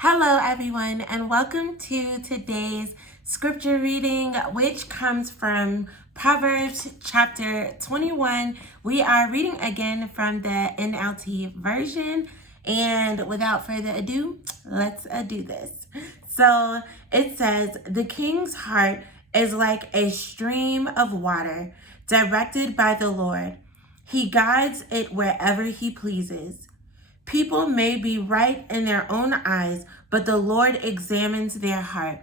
Hello, everyone, and welcome to today's scripture reading, which comes from Proverbs chapter 21. We are reading again from the NLT version, and without further ado, let's do this. So it says, "The king's heart is like a stream of water directed by the Lord. He guides it wherever he pleases. People may be right in their own eyes, but the Lord examines their heart.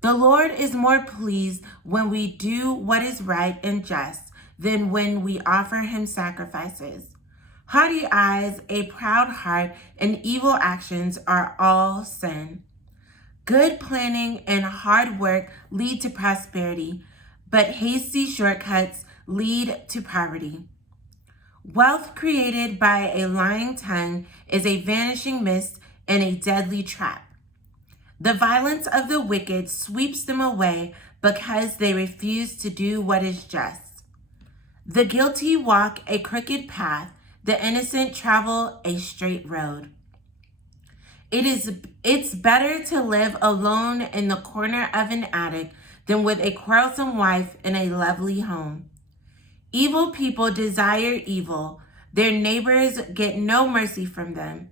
The Lord is more pleased when we do what is right and just than when we offer him sacrifices. Haughty eyes, a proud heart, and evil actions are all sin. Good planning and hard work lead to prosperity, but hasty shortcuts lead to poverty. Wealth created by a lying tongue is a vanishing mist and a deadly trap. The violence of the wicked sweeps them away because they refuse to do what is just. The guilty walk a crooked path, the innocent travel a straight road. It's better to live alone in the corner of an attic than with a quarrelsome wife in a lovely home. Evil people desire evil. Their neighbors get no mercy from them.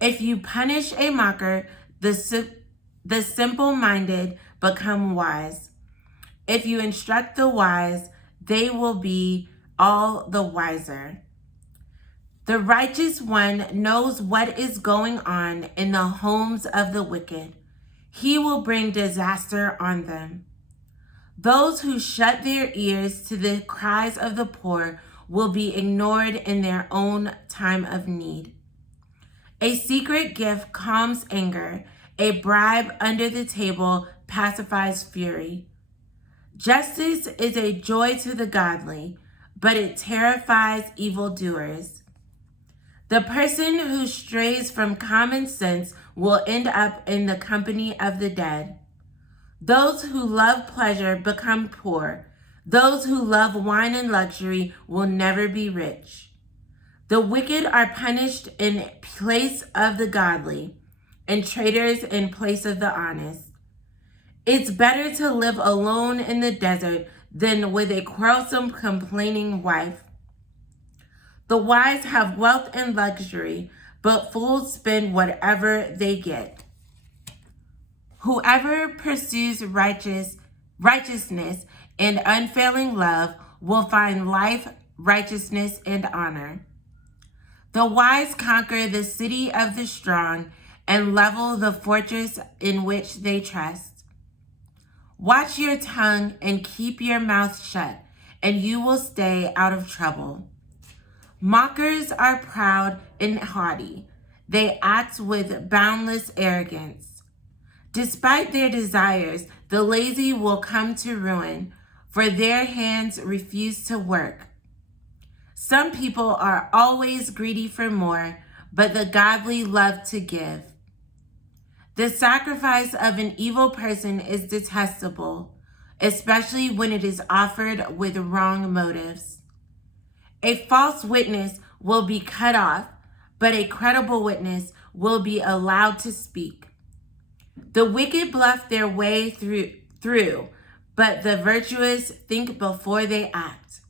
If you punish a mocker, the simple-minded become wise. If you instruct the wise, they will be all the wiser. The righteous one knows what is going on in the homes of the wicked. He will bring disaster on them. Those who shut their ears to the cries of the poor will be ignored in their own time of need. A secret gift calms anger. A bribe under the table pacifies fury. Justice is a joy to the godly, but it terrifies evildoers. The person who strays from common sense will end up in the company of the dead. Those who love pleasure become poor. Those who love wine and luxury will never be rich. The wicked are punished in place of the godly, and traitors in place of the honest. It's better to live alone in the desert than with a quarrelsome, complaining wife. The wise have wealth and luxury, but fools spend whatever they get. Whoever pursues righteousness and unfailing love will find life, righteousness, and honor. The wise conquer the city of the strong and level the fortress in which they trust. Watch your tongue and keep your mouth shut, and you will stay out of trouble. Mockers are proud and haughty. They act with boundless arrogance. Despite their desires, the lazy will come to ruin, for their hands refuse to work. Some people are always greedy for more, but the godly love to give. The sacrifice of an evil person is detestable, especially when it is offered with wrong motives. A false witness will be cut off, but a credible witness will be allowed to speak. The wicked bluff their way through, but the virtuous think before they act.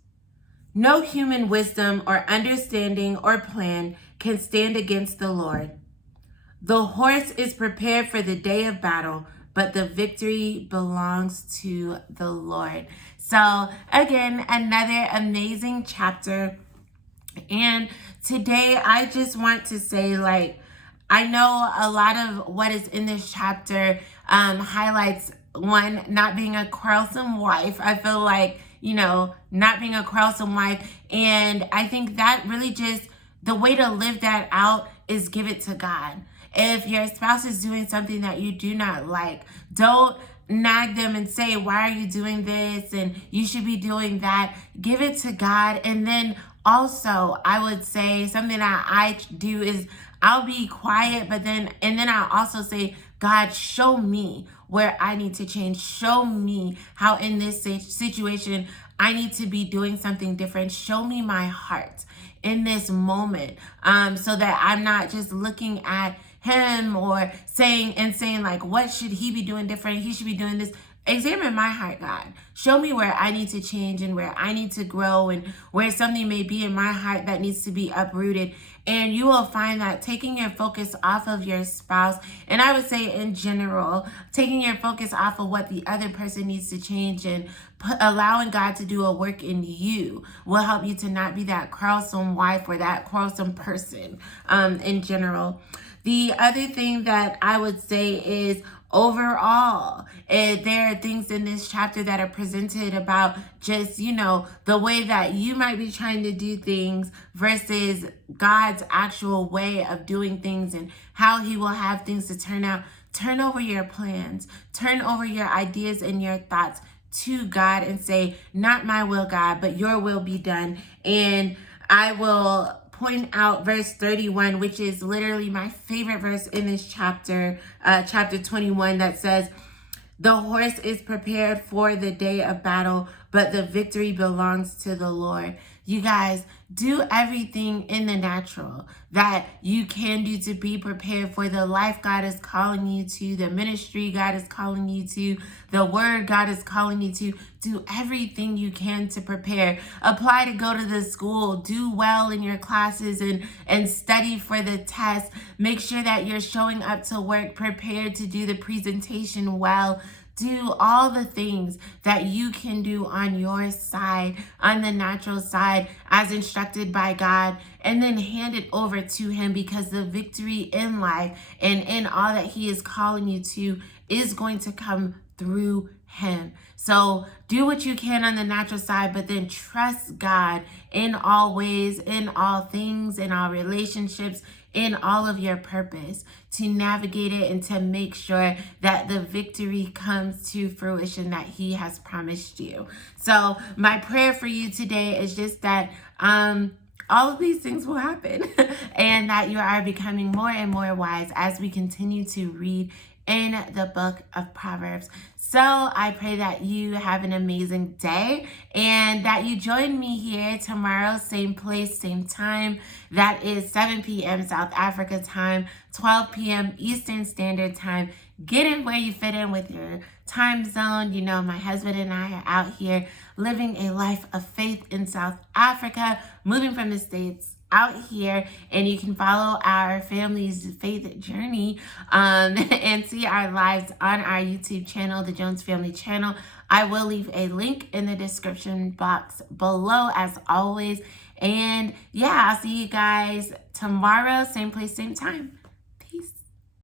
No human wisdom or understanding or plan can stand against the Lord. The horse is prepared for the day of battle, but the victory belongs to the Lord. So again, another amazing chapter. And today I just want to say, I know a lot of what is in this chapter highlights, one, not being a quarrelsome wife. I feel like, not being a quarrelsome wife. And I think that really just, the way to live that out is give it to God. If your spouse is doing something that you do not like, don't nag them and say, why are you doing this? And you should be doing that. Give it to God. And then also, I would say something that I do is I'll be quiet, and then I'll also say, God, show me where I need to change. Show me how in this situation I need to be doing something different. Show me my heart in this moment, so that I'm not just looking at him or saying saying like, what should he be doing different? He should be doing this. Examine my heart, God. Show me where I need to change and where I need to grow and where something may be in my heart that needs to be uprooted. And you will find that taking your focus off of your spouse, and I would say in general, taking your focus off of what the other person needs to change and allowing God to do a work in you will help you to not be that quarrelsome wife or that quarrelsome person in general. The other thing that I would say is overall, there are things in this chapter that are presented about just, the way that you might be trying to do things versus God's actual way of doing things and how he will have things to turn out. Turn over your plans, turn over your ideas and your thoughts to God and say, not my will, God, but your will be done. And I will point out verse 31, which is literally my favorite verse in this chapter, chapter 21, that says, the horse is prepared for the day of battle, but the victory belongs to the Lord. You guys, do everything in the natural that you can do to be prepared for the life God is calling you to, the ministry God is calling you to, the word God is calling you to. Do everything you can to prepare. Apply to go to the school. Do well in your classes and study for the test. Make sure that you're showing up to work prepared to do the presentation well. Do all the things that you can do on your side, on the natural side, as instructed by God, and then hand it over to him, because the victory in life and in all that he is calling you to is going to come through him. So do what you can on the natural side, but then trust God in all ways, in all things, in all relationships, in all of your purpose, to navigate it and to make sure that the victory comes to fruition that he has promised you. So my prayer for you today is just that all of these things will happen and that you are becoming more and more wise as we continue to read in the book of Proverbs. So I pray that you have an amazing day and that you join me here tomorrow, same place, same time. That is 7 p.m. South Africa time, 12 p.m. Eastern Standard Time. Get in where you fit in with your time zone. You know, my husband and I are out here living a life of faith in South Africa, moving from the States out here, and you can follow our family's faith journey and see our lives on our YouTube channel, the Jones Family Channel. I will leave a link in the description box below as always. And yeah, I'll see you guys tomorrow, same place, same time.